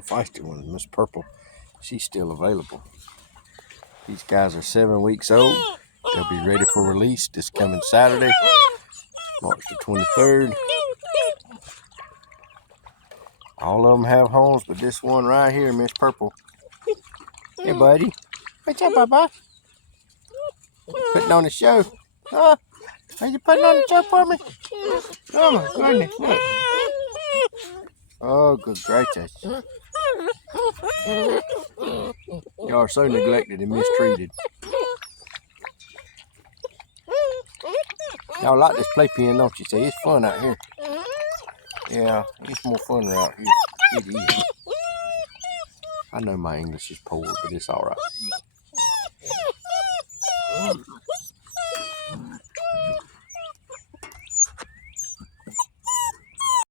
little feisty ones. Miss Purple, she's still available. These guys are 7 weeks old. They'll be ready for release this coming Saturday, March the 23rd. All of them have homes, but this one right here, Miss Purple. Hey, buddy. What's up, Baba? Putting on a show. Huh? Are you putting on a show for me? Oh, my goodness. Look. Oh, good gracious. Y'all are so neglected and mistreated. Y'all like this playpen, don't you? Say it's fun out here. Yeah, it's more fun out here. It is. I know my English is poor, but it's all right.